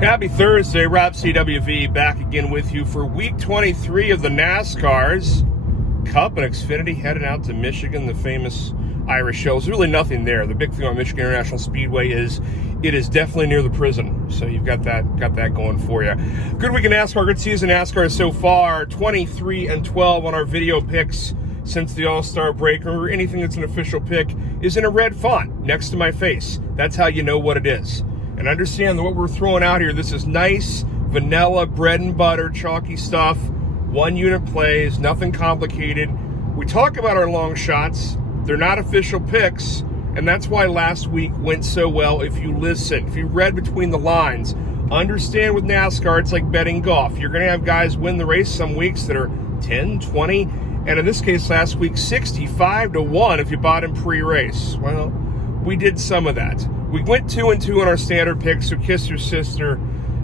Happy Thursday, Rob CWV back again with you for week 23 of the NASCAR's Cup and Xfinity heading out to Michigan, the famous Irish show. There's really nothing there. The big thing on Michigan International Speedway is it is definitely near the prison. So you've got that going for you. Good week in NASCAR, good season NASCAR so far. 23-12 on our video picks since the All-Star break. Remember, anything that's an official pick is in a red font next to my face. That's how you know what it is. And understand that what we're throwing out here, this is nice, vanilla, bread and butter, chalky stuff. One unit plays, nothing complicated. We talk about our long shots. They're not official picks, and that's why last week went so well if you listen. If you read between the lines, understand with NASCAR, it's like betting golf. You're going to have guys win the race some weeks that are 10, 20, and in this case last week, 65-1 if you bought in pre-race. Well, we did some of that. We went 2-2 on our standard picks, so kiss your sister,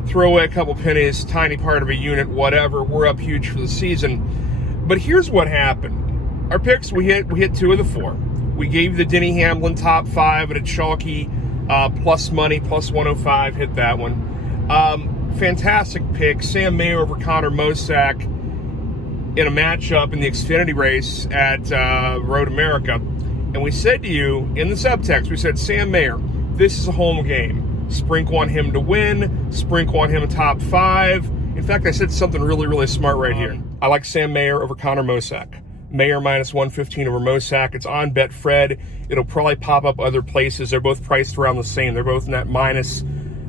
throw away a couple pennies, tiny part of a unit, whatever. We're up huge for the season. But here's what happened. Our picks, we hit 2 of the 4. We gave you the Denny Hamlin top 5 at a chalky plus money, plus 105, hit that one. Fantastic pick, Sam Mayer over Connor Mosack in a matchup in the Xfinity race at Road America. And we said to you in the subtext, we said, Sam Mayer, this is a home game. Sprinkle on him to win. Sprinkle on him top 5. In fact, I said something really, really smart right here. I like Sam Mayer over Connor Mosack. Mayer minus 115 over Mosack. It's on Betfred. It'll probably pop up other places. They're both priced around the same. They're both in that minus,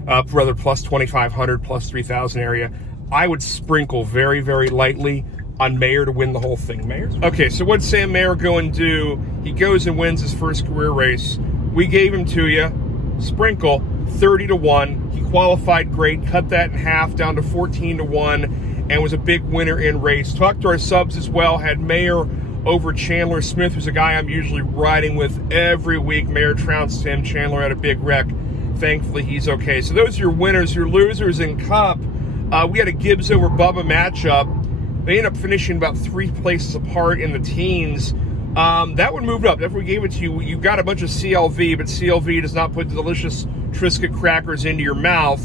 rather plus 2,500, plus 3,000 area. I would sprinkle very, very lightly on Mayer to win the whole thing. Mayer? Okay, so what'd Sam Mayer go and do? He goes and wins his first career race. We gave him to you. Sprinkle 30-1. He qualified great, cut that in half down to 14-1, and was a big winner in race. Talked to our subs as well. Had Mayer over Chandler Smith, who's a guy I'm usually riding with every week. Mayer trounced him. Chandler had a big wreck. Thankfully, he's okay. So those are your winners. Your losers in Cup. We had a Gibbs over Bubba matchup. They ended up finishing about 3 places apart in the teens. That one moved up. After we gave it to you, you got a bunch of CLV, but CLV does not put the delicious Triscuit crackers into your mouth.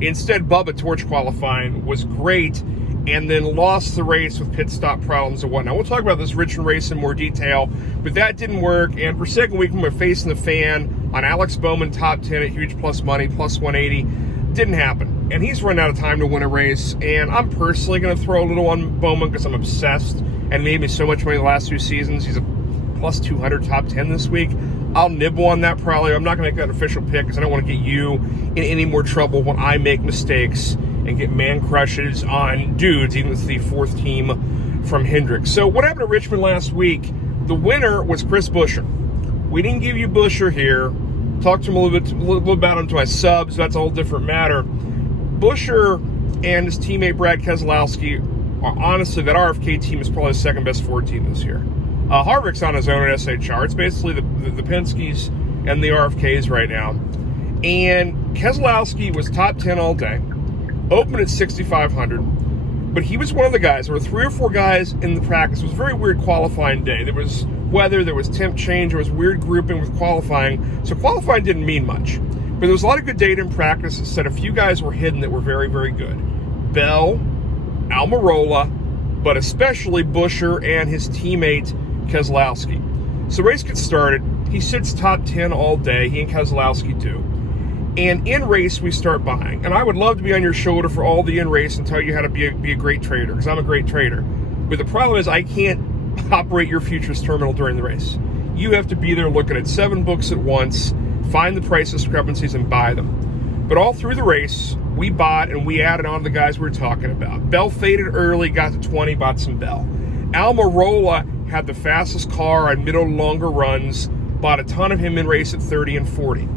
Instead, Bubba torch qualifying was great and then lost the race with pit stop problems and whatnot. We'll talk about this Richmond race in more detail, but that didn't work. And for second week, we're facing the fan on Alex Bowman top 10 at huge plus money, plus 180. Didn't happen. And he's run out of time to win a race. And I'm personally going to throw a little on Bowman because I'm obsessed and made me so much money the last 2 seasons. He's a plus 200 top 10 this week. I'll nibble on that probably. I'm not going to make that an official pick because I don't want to get you in any more trouble when I make mistakes and get man crushes on dudes, even if it's the 4th team from Hendricks. So what happened to Richmond last week? The winner was Chris Buescher. We didn't give you Buescher here. Talked to him a little bit about him to my subs. That's a whole different matter. Buescher and his teammate Brad Keselowski are honestly, that RFK team is probably the second best Ford team this year. Harvick's on his own at SHR. It's basically the Penske's and the RFKs right now. And Keselowski was top 10 all day, opened at 6,500, but he was one of the guys. There were 3 or 4 guys in the practice. It was a very weird qualifying day. There was weather, there was temp change, there was weird grouping with qualifying. So qualifying didn't mean much. But there was a lot of good data in practice that said a few guys were hidden that were very, very good. Bell, Almirola, but especially Buescher and his teammate Keselowski. So race gets started. He sits top 10 all day. He and Keselowski do. And in race, we start buying. And I would love to be on your shoulder for all the in race and tell you how to be a great trader, because I'm a great trader. But the problem is I can't operate your futures terminal during the race. You have to be there looking at 7 books at once, find the price discrepancies, and buy them. But all through the race, we bought and we added on to the guys we were talking about. Bell faded early, got to 20, bought some Bell. Almirola had the fastest car on middle longer runs, bought a ton of him in race at 30 and 40.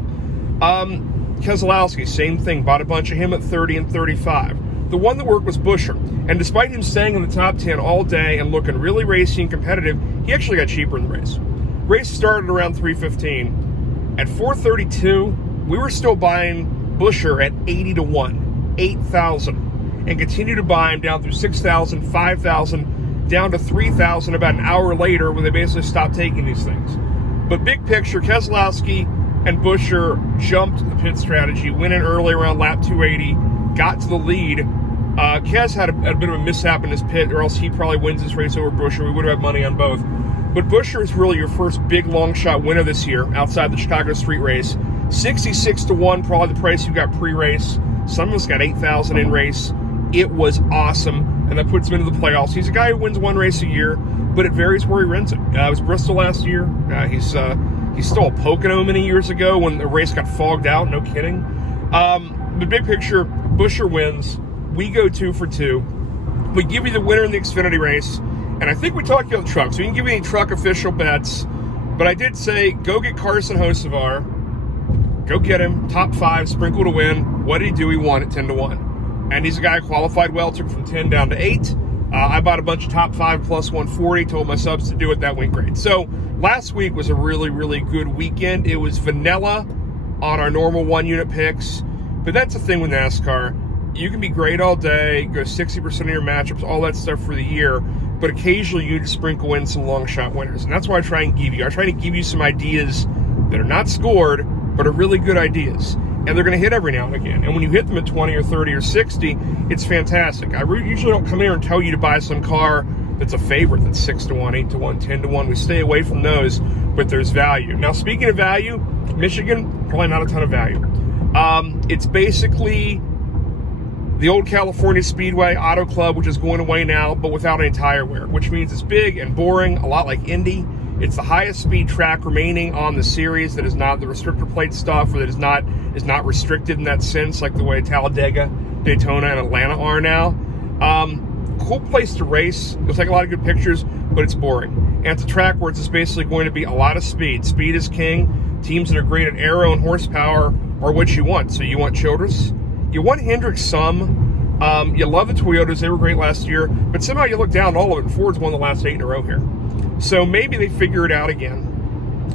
Keselowski, same thing, bought a bunch of him at 30 and 35. The one that worked was Buescher. And despite him staying in the top 10 all day and looking really racy and competitive, he actually got cheaper in the race. Race started around 3:15. At 4:32, we were still buying Buescher at 80-1, 8,000, and continued to buy him down through 6,000, 5,000, down to 3,000 about an hour later when they basically stopped taking these things. But big picture, Keselowski and Buescher jumped the pit strategy, went in early around lap 280, got to the lead. Kez had a bit of a mishap in his pit, or else he probably wins this race over Buescher. We would have had money on both. But Buescher is really your first big long shot winner this year outside the Chicago street race. 66-1, probably the price you got pre-race. Some of us got 8,000 in race. It was awesome, and that puts him into the playoffs. He's a guy who wins one race a year, but it varies where he runs it. It was Bristol last year. He stole a Pocono many years ago when the race got fogged out. No kidding. The big picture, Buescher wins. We go 2 for 2. We give you the winner in the Xfinity race, and I think we talked about the trucks. We didn't give you any truck official bets, but I did say go get Carson Hocevar. Go get him. Top 5, sprinkle to win. What did he do? He won at 10-1. And he's a guy who qualified well, took from 10 down to 8. I bought a bunch of top 5 plus 140, told my subs to do it. That went great. So last week was a really, really good weekend. It was vanilla on our normal 1-unit picks. But that's the thing with NASCAR. You can be great all day, go 60% of your matchups, all that stuff for the year. But occasionally you just sprinkle in some long shot winners. And that's what I try and give you. I try to give you some ideas that are not scored, but are really good ideas. And they're going to hit every now and again. And when you hit them at 20 or 30 or 60, it's fantastic. I usually don't come here and tell you to buy some car that's a favorite, that's 6-1, 8-1, 10-1. We stay away from those, but there's value. Now, speaking of value, Michigan, probably not a ton of value. It's basically the old California Speedway Auto Club, which is going away now, but without any tire wear, which means it's big and boring, a lot like Indy. It's the highest speed track remaining on the series that is not the restrictor plate stuff, or that is not restricted in that sense, like the way Talladega, Daytona, and Atlanta are now. Cool place to race. You'll take a lot of good pictures, but it's boring. And it's a track where it's just basically going to be a lot of speed. Speed is king. Teams that are great at aero and horsepower are what you want. So you want Childress. You want Hendrick some. You love the Toyotas. They were great last year. But somehow you look down at all of it, and Ford's won the last 8 in a row here. So maybe they figure it out again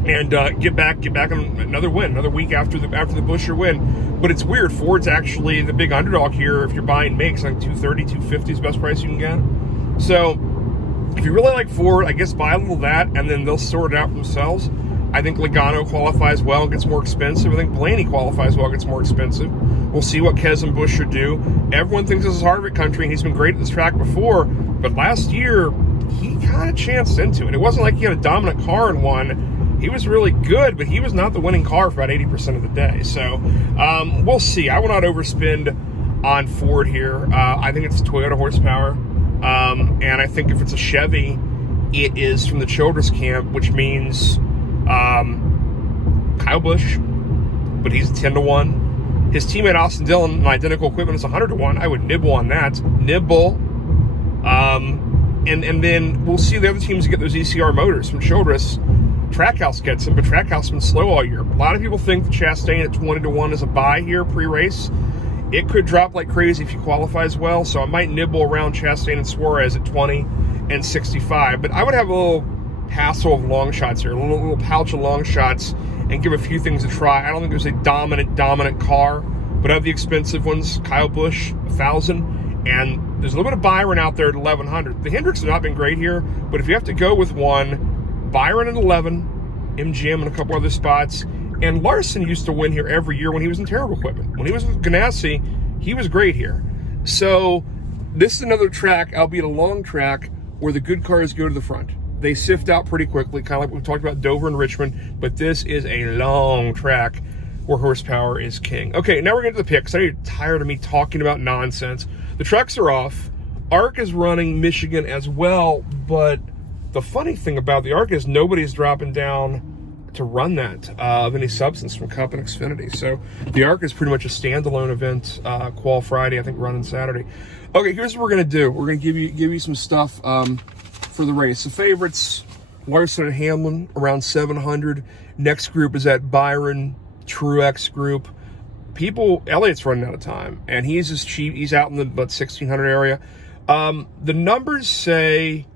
and get back on another win, another week after the Buescher win. But it's weird. Ford's actually the big underdog here. If you're buying makes, like 230, 250 is the best price you can get. So if you really like Ford, I guess buy a little of that, and then they'll sort it out for themselves. I think Logano qualifies well and gets more expensive. I think Blaney qualifies well and gets more expensive. We'll see what Kez and Buescher do. Everyone thinks this is Harvick country, and he's been great at this track before. But last year, he kind of chanced into it. It wasn't like he had a dominant car and won. He was really good, but he was not the winning car for about 80% of the day. So we'll see. I will not overspend on Ford here. I think it's Toyota horsepower. And I think if it's a Chevy, it is from the Childress camp, which means Kyle Busch, but he's 10-1. His teammate Austin Dillon in identical equipment is 100-1. I would nibble on that. Nibble. And then we'll see the other teams get those ECR motors from Childress. Trackhouse gets them, but Trackhouse has been slow all year. A lot of people think that Chastain at 20-1 is a buy here pre-race. It could drop like crazy if he qualifies well, so I might nibble around Chastain and Suarez at 20 and 65. But I would have a little hassle of long shots here, a little pouch of long shots, and give a few things a try. I don't think there's a dominant car, but of the expensive ones, Kyle Busch, 1,000. And there's a little bit of Byron out there at 1,100. The Hendricks have not been great here, but if you have to go with one, Byron at 11, MGM in a couple other spots. And Larson used to win here every year when he was in terrible equipment. When he was with Ganassi, he was great here. So this is another track, albeit a long track, where the good cars go to the front. They sift out pretty quickly, kind of like we talked about Dover and Richmond, but this is a long track where horsepower is king. Okay, now we're getting to the picks. I'm tired of me talking about nonsense. The trucks are off. ARC is running Michigan as well, but the funny thing about the ARC is nobody's dropping down to run that of any substance from Cup and Xfinity. So the ARC is pretty much a standalone event, qual Friday, I think running Saturday. Okay, here's what we're gonna do. We're gonna give you some stuff for the race. The favorites, Larson and Hamlin, around 700. Next group is at Byron, Truex group. Elliott's running out of time, and he's just cheap. He's out in the about 1,600 area. The numbers say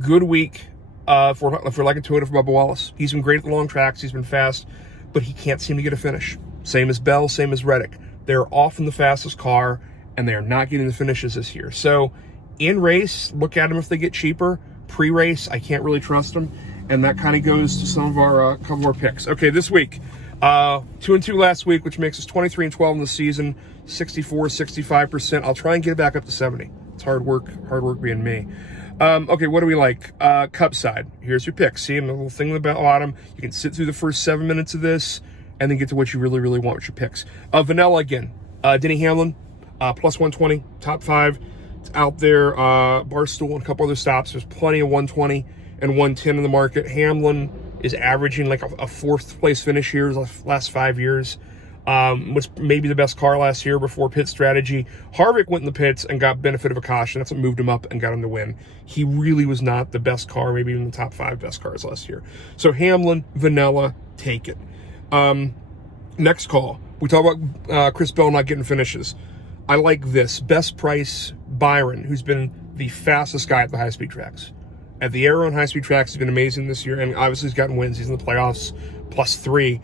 good week if we're like a Toyota for Bubba Wallace. He's been great at the long tracks. He's been fast, but he can't seem to get a finish. Same as Bell, same as Reddick. They're often the fastest car, and they are not getting the finishes this year. So in race, look at them if they get cheaper. Pre-race, I can't really trust them. And that kind of goes to some of our couple of our picks. Okay, this week, 2-2 last week, which makes us 23-12 in the season, 65%. I'll try and get it back up to 70. It's hard work being me. Okay, what do we like? Cup side. Here's your pick. See, and the little thing at the bottom. You can sit through the first 7 minutes of this and then get to what you really, really want with your picks. Vanilla again. Denny Hamlin, plus 120, top 5. It's out there. Barstool and a couple other stops. There's plenty of 120 and 110 in the market. Hamlin is averaging like a fourth place finish here the last 5 years. Was maybe the best car last year before pit strategy. Harvick went in the pits and got benefit of a caution. That's what moved him up and got him to win. He really was not the best car, maybe even the top 5 best cars last year. So Hamlin, Vanilla, take it. Next call. We talk about Chris Bell not getting finishes. I like this. Best price, Byron, who's been the fastest guy at the high-speed tracks. At the Aero and high-speed tracks, he's been amazing this year, and obviously he's gotten wins. He's in the playoffs, plus 3.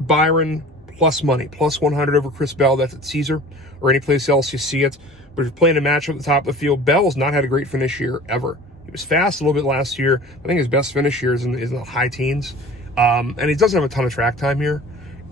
Byron, plus money, plus 100 over Chris Bell. That's at Caesar or any place else you see it. But if you're playing a matchup at the top of the field, Bell has not had a great finish year ever. He was fast a little bit last year. I think his best finish year is in the high teens. And he doesn't have a ton of track time here.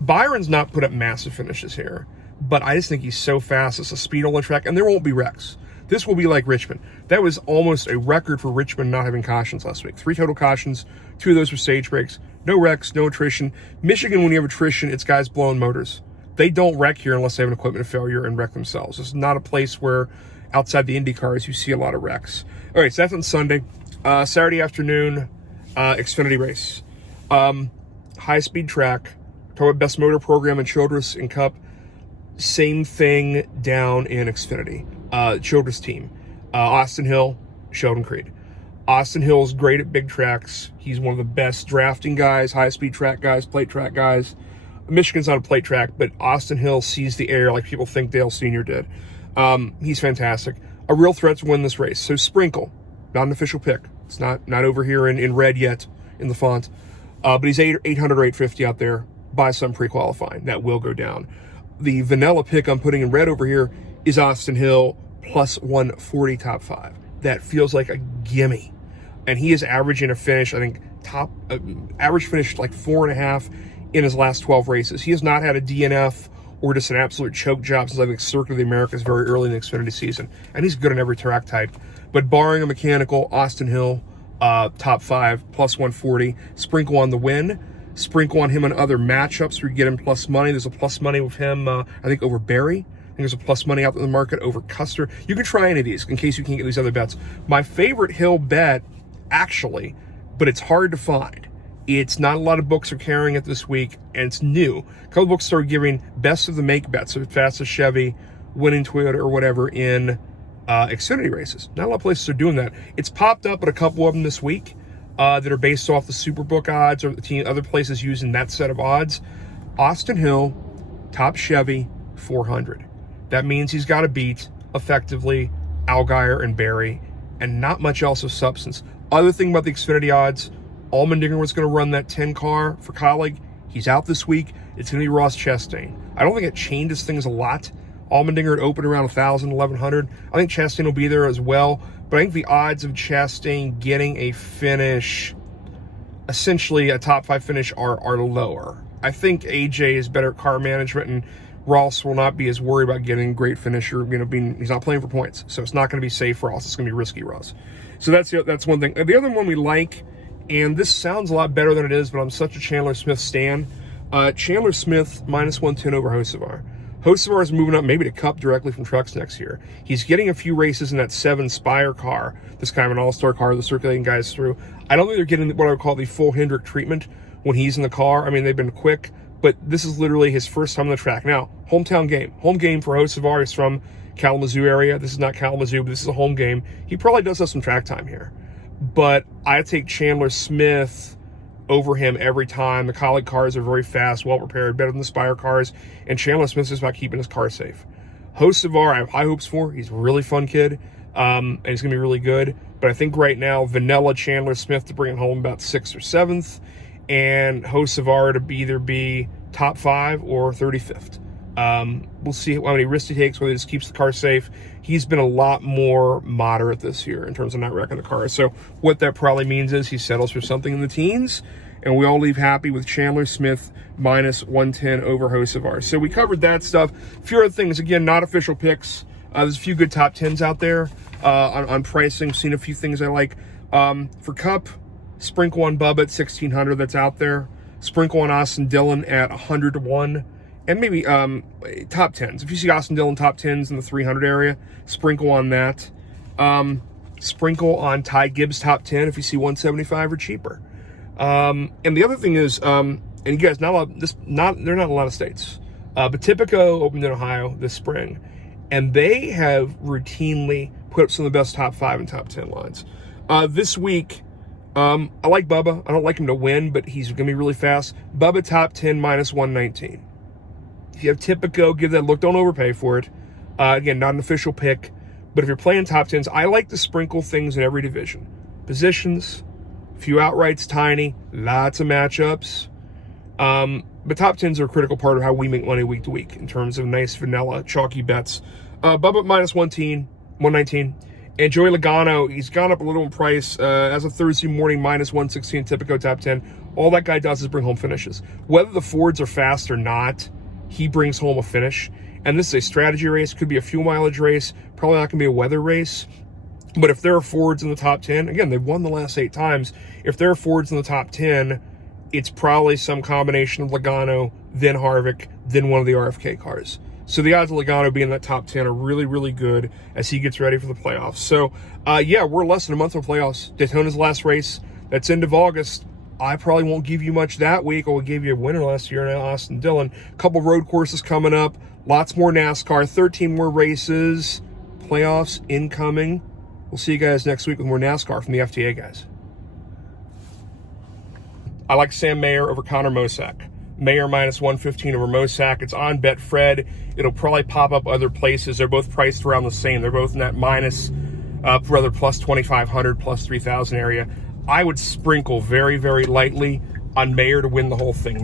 Byron's not put up massive finishes here, but I just think he's so fast. It's a speed on the track, and there won't be wrecks. This will be like Richmond. That was almost a record for Richmond not having cautions last week. 3 total cautions, 2 of those were stage breaks. No wrecks, no attrition. Michigan, when you have attrition, it's guys blowing motors. They don't wreck here unless they have an equipment failure and wreck themselves. It's not a place where, outside the Indy cars, you see a lot of wrecks. All right, so that's on Sunday. Saturday afternoon, Xfinity race. High-speed track. Talk about best motor program in Childress and Cup. Same thing down in Xfinity. Childress team. Austin Hill, Sheldon Creed. Austin Hill's great at big tracks. He's one of the best drafting guys, high-speed track guys, plate track guys. Michigan's not a plate track, but Austin Hill sees the air like people think Dale Sr. did. He's fantastic. A real threat to win this race. So Sprinkle, not an official pick. It's not over here in red yet in the font. But he's 800 or 850 out there by some pre-qualifying. That will go down. The vanilla pick I'm putting in red over here is Austin Hill, plus 140 top 5. That feels like a gimme. And he is averaging a finish, I think, average finish like 4.5 in his last 12 races. He has not had a DNF or just an absolute choke job since I think Circuit of the Americas very early in the Xfinity season. And he's good in every track type. But barring a mechanical, Austin Hill, top 5, plus 140. Sprinkle on the win. Sprinkle on him in other matchups where you get him plus money. There's a plus money with him, I think, over Barry. I think there's a plus money out in the market over Custer. You can try any of these in case you can't get these other bets. My favorite Hill bet, actually, but it's hard to find. It's not a lot of books are carrying it this week, and it's new. A couple books started giving best of the make bets, so fastest Chevy, winning Toyota, or whatever in Xfinity races. Not a lot of places are doing that. It's popped up at a couple of them this week that are based off the Superbook odds or the other places using that set of odds. Austin Hill, top Chevy, 400. That means he's got to beat, effectively, Allgaier and Barry, and not much else of substance. Other thing about the Xfinity odds, Allmendinger was going to run that 10 car for Colleague. He's out this week. It's going to be Ross Chastain. I don't think it changes things a lot. Allmendinger had opened around 1,000, 1,100. I think Chastain will be there as well. But I think the odds of Chastain getting a finish, essentially a top 5 finish, are lower. I think AJ is better at car management, and Ross will not be as worried about getting a great finisher. He's not playing for points, so it's not going to be safe for Ross. It's going to be risky Ross. So that's one thing. The other one we like, and this sounds a lot better than it is, but I'm such a Chandler Smith stan. Chandler Smith, minus 110 over Hocevar. Hocevar is moving up maybe to Cup directly from Trucks next year. He's getting a few races in that 7 Spire car, this kind of an all-star car, the circulating guys through. I don't think they're getting what I would call the full Hendrick treatment when he's in the car. I mean, they've been quick, but this is literally his first time on the track. Now, hometown game. Home game for Hocevar. He's from Kalamazoo area. This is not Kalamazoo, but this is a home game. He probably does have some track time here. But I take Chandler Smith over him every time. The Colleague cars are very fast, well-prepared, better than the Spire cars, and Chandler Smith is about keeping his car safe. Hocevar, I have high hopes for. He's a really fun kid, and he's going to be really good. But I think right now, vanilla Chandler Smith to bring it home about 6th or 7th, and Hocevar to either be top 5 or 35th. We'll see how many risks he takes, whether he just keeps the car safe. He's been a lot more moderate this year in terms of not wrecking the car. So what that probably means is he settles for something in the teens, and we all leave happy with Chandler Smith minus 110 over Hocevar. So we covered that stuff. A few other things, again, not official picks. There's a few good top 10s out there on pricing. Seen a few things I like. For Cup, sprinkle on Bubba at 1,600 that's out there. Sprinkle on Austin Dillon at 100 to 1. And maybe top 10s. If you see Austin Dillon top 10s in the 300 area, sprinkle on that. Sprinkle on Ty Gibbs top 10 if you see 175 or cheaper. And the other thing is, and you guys, there are not a lot of states, but Tipico opened in Ohio this spring, and they have routinely put up some of the best top 5 and top 10 lines. This week, I like Bubba. I don't like him to win, but he's going to be really fast. Bubba top 10 minus 119. If you have Tipico, give that a look. Don't overpay for it. Again, not an official pick, but if you're playing top 10s, I like to sprinkle things in every division. Positions, few outrights, tiny, lots of matchups. But top 10s are a critical part of how we make money week to week in terms of nice vanilla, chalky bets. Bubba minus 119. And Joey Logano, he's gone up a little in price. As of Thursday morning, minus 116, Tipico top 10. All that guy does is bring home finishes. Whether the Fords are fast or not, he brings home a finish. And this is a strategy race, could be a fuel mileage race, probably not going to be a weather race. But if there are Fords in the top 10, again, they've won the last 8 times. If there are Fords in the top 10, it's probably some combination of Logano, then Harvick, then one of the RFK cars. So the odds of Logano being in that top 10 are really, really good as he gets ready for the playoffs. So, yeah, we're less than a month from playoffs. Daytona's the last race. That's end of August. I probably won't give you much that week. I gave you a winner last year in Austin Dillon. A couple road courses coming up. Lots more NASCAR. 13 more races. Playoffs incoming. We'll see you guys next week with more NASCAR from the FTA guys. I like Sam Mayer over Connor Mosack. Mayer minus 115 over Mosack. It's on Betfred. It'll probably pop up other places. They're both priced around the same. They're both in that plus 2,500, plus 3,000 area. I would sprinkle very, very lightly on Mayer to win the whole thing.